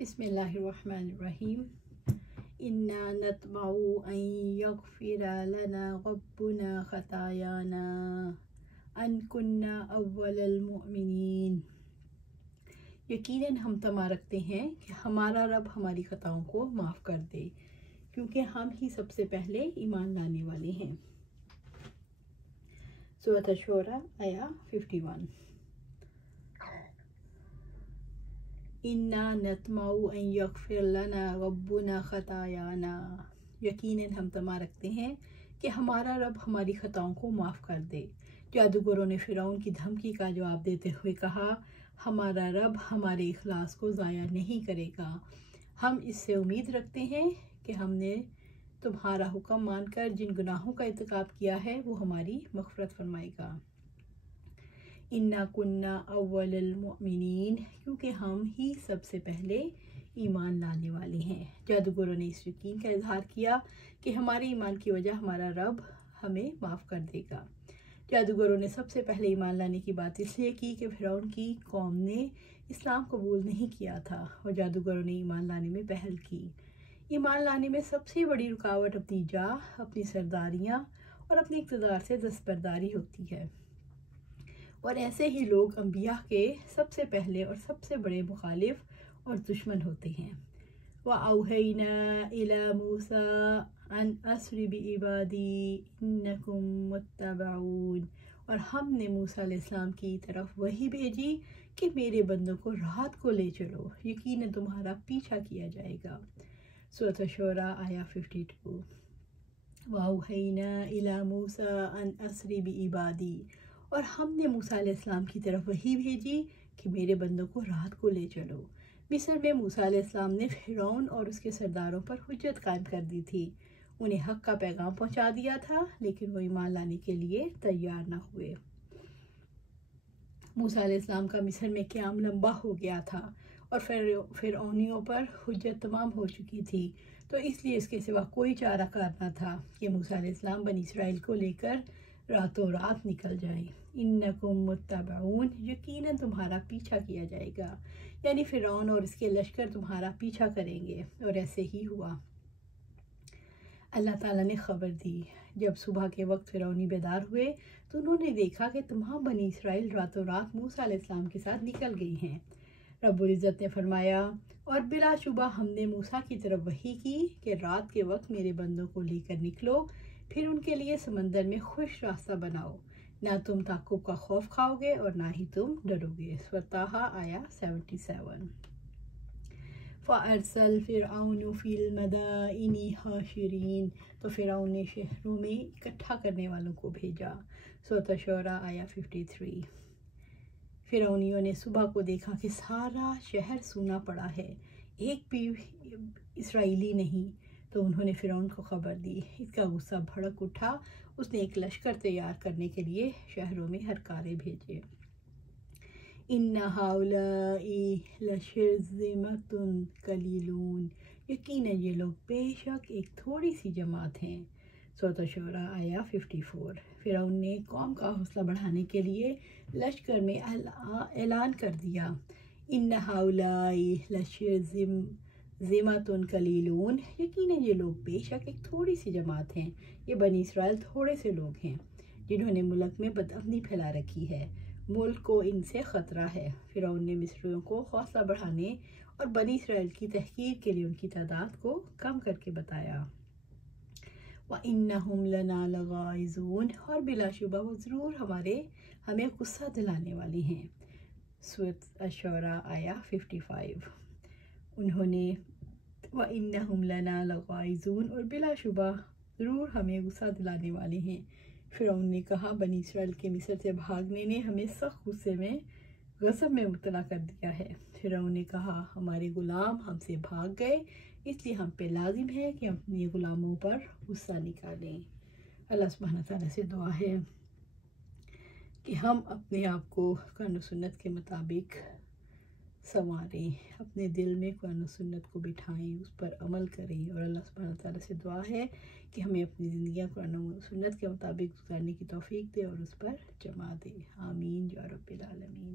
بسم اللہ الرحمن الرحیم انا نطمع ان یغفر لنا ربنا خطایانا ان کنا اول المؤمنین۔ یقیناً ہم طمع رکھتے ہیں کہ ہمارا رب ہماری خطاؤں کو معاف کر دے کیونکہ ہم ہی سب سے پہلے ایمان لانے والے ہیں۔ سورۃ الشعراء آیا 51۔ انا نطمع ان یغفر لنا ربنا خطایانا، یقیناً ہم طمع رکھتے ہیں کہ ہمارا رب ہماری خطاؤں کو معاف کر دے۔ جادوگروں نے فرعون کی دھمکی کا جواب دیتے ہوئے کہا، ہمارا رب ہمارے اخلاص کو ضائع نہیں کرے گا۔ ہم اس سے امید رکھتے ہیں کہ ہم نے تمہارا حکم مان کر جن گناہوں کا ارتکاب کیا ہے وہ ہماری مغفرت فرمائے گا۔ انا کنا اول المؤمنین، کیونکہ ہم ہی سب سے پہلے ایمان لانے والے ہیں۔ جادوگروں نے اس یقین کا اظہار کیا کہ ہمارے ایمان کی وجہ ہمارا رب ہمیں معاف کر دے گا۔ جادوگروں نے سب سے پہلے ایمان لانے کی بات اس لیے کی کہ فرعون کی قوم نے اسلام قبول نہیں کیا تھا اور جادوگروں نے ایمان لانے میں پہل کی۔ ایمان لانے میں سب سے بڑی رکاوٹ اپنی جاہ، اپنی سرداریاں اور اپنے اقتدار سے دستبرداری ہوتی ہے، اور ایسے ہی لوگ انبیاء کے سب سے پہلے اور سب سے بڑے مخالف اور دشمن ہوتے ہیں۔ وَأَوْحَيْنَا إِلَى مُوسَىٰ أَنْ أَسْرِ بِعِبَادِي إِنَّكُمْ مُتَّبَعُونَ، اور ہم نے موسیٰ علیہ السلام کی طرف وحی بھیجی کہ میرے بندوں کو رات کو لے چلو، یقیناً تمہارا پیچھا کیا جائے گا۔ سورۃ الشعراء آیا 52۔ وَأَوْحَيْنَا إِلَى مُوسَىٰ أَنْ أَسْرِ بِعِبَادِي، اور ہم نے موسیٰ علیہ السلام کی طرف وحی بھیجی کہ میرے بندوں کو رات کو لے چلو۔ مصر میں موسیٰ علیہ السلام نے فرعون اور اس کے سرداروں پر حجت قائم کر دی تھی، انہیں حق کا پیغام پہنچا دیا تھا، لیکن وہ ایمان لانے کے لیے تیار نہ ہوئے۔ موسیٰ علیہ السلام کا مصر میں قیام لمبا ہو گیا تھا اور فرعونیوں پر حجت تمام ہو چکی تھی، تو اس لیے اس کے سوا کوئی چارہ کار نہ تھا کہ موسیٰ علیہ السلام بنی اسرائیل کو لے کر راتوں رات نکل جائیں۔ انکم متبعون، یقیناً تمہارا پیچھا کیا جائے گا، یعنی فرعون اور اس کے لشکر تمہارا پیچھا کریں گے، اور ایسے ہی ہوا۔ اللہ تعالیٰ نے خبر دی، جب صبح کے وقت فرعونی بیدار ہوئے تو انہوں نے دیکھا کہ تمام بنی اسرائیل راتوں رات موسیٰ علیہ السلام کے ساتھ نکل گئی ہیں۔ رب العزت نے فرمایا، اور بلا شبہ ہم نے موسیٰ کی طرف وحی کی کہ رات کے وقت میرے بندوں کو لے کر نکلو، پھر ان کے لیے سمندر میں خوش راستہ بناؤ، نہ تم تعقب کا خوف کھاؤ گے اور نہ ہی تم ڈرو گے۔ سورۃ طٰہٰ آیا 77۔ فَأَرْسَلَ فِرْعَوْنُ فِي الْمَدَائِنِ حَاشِرِينَ، تو فرعون نے شہروں میں اکٹھا کرنے والوں کو بھیجا۔ سورۃ الشعراء آیا 53۔ فرعونیوں نے صبح کو دیکھا کہ سارا شہر سونا پڑا ہے، ایک بھی اسرائیلی نہیں، تو انہوں نے فرعون کو خبر دی۔ اس کا غصہ بھڑک اٹھا، اس نے ایک لشکر تیار کرنے کے لیے شہروں میں ہرکارے بھیجے۔ ان ہؤلاء لشرذمۃ قلیلون، یقیناً یہ لوگ بے شک ایک تھوڑی سی جماعت ہیں۔ سورۃ الشعراء آیا 54۔ فرعون نے قوم کا حوصلہ بڑھانے کے لیے لشکر میں اعلان کر دیا، ان ہؤلاء لشرذمۃ قلیلون، یقیناً یہ لوگ بے شک ایک تھوڑی سی جماعت ہیں۔ یہ بنی اسرائیل تھوڑے سے لوگ ہیں جنہوں نے ملک میں بدامنی پھیلا رکھی ہے، ملک کو ان سے خطرہ ہے۔ فرعون نے مصریوں کو حوصلہ بڑھانے اور بنی اسرائیل کی تحقیر کے لیے ان کی تعداد کو کم کر کے بتایا۔ وَإِنَّهُمْ لَنَا لَغَائِظُونَ، اور بلا شبہ وہ ضرور ہمیں غصہ دلانے والے ہیں۔ سورۃ الشعراء آیا 55۔ انہوں نے وَإِنَّهُمْ لَنَا لَغَائِظُونَ، اور بلا شبہ ضرور ہمیں غصہ دلانے والے ہیں۔ فرعون نے کہا، بنی اسرائیل کے مصر سے بھاگنے نے ہمیں سخت غصے میں غضب میں مبتلا کر دیا ہے۔ فرعون نے کہا، ہمارے غلام ہم سے بھاگ گئے، اس لیے ہم پہ لازم ہے کہ ہم اپنے غلاموں پر غصہ نکالیں۔ اللہ سبحانہ تعالیٰ سے دعا ہے کہ ہم اپنے آپ کو قرآن و سنت کے مطابق سنواریں، اپنے دل میں قرآن و سنت کو بٹھائیں، اس پر عمل کریں، اور اللہ سبحانہ تعالیٰ سے دعا ہے کہ ہمیں اپنی زندگیاں قرآن و سنت کے مطابق گزارنے کی توفیق دے اور اس پر جما دے۔ آمین یا رب العالمین۔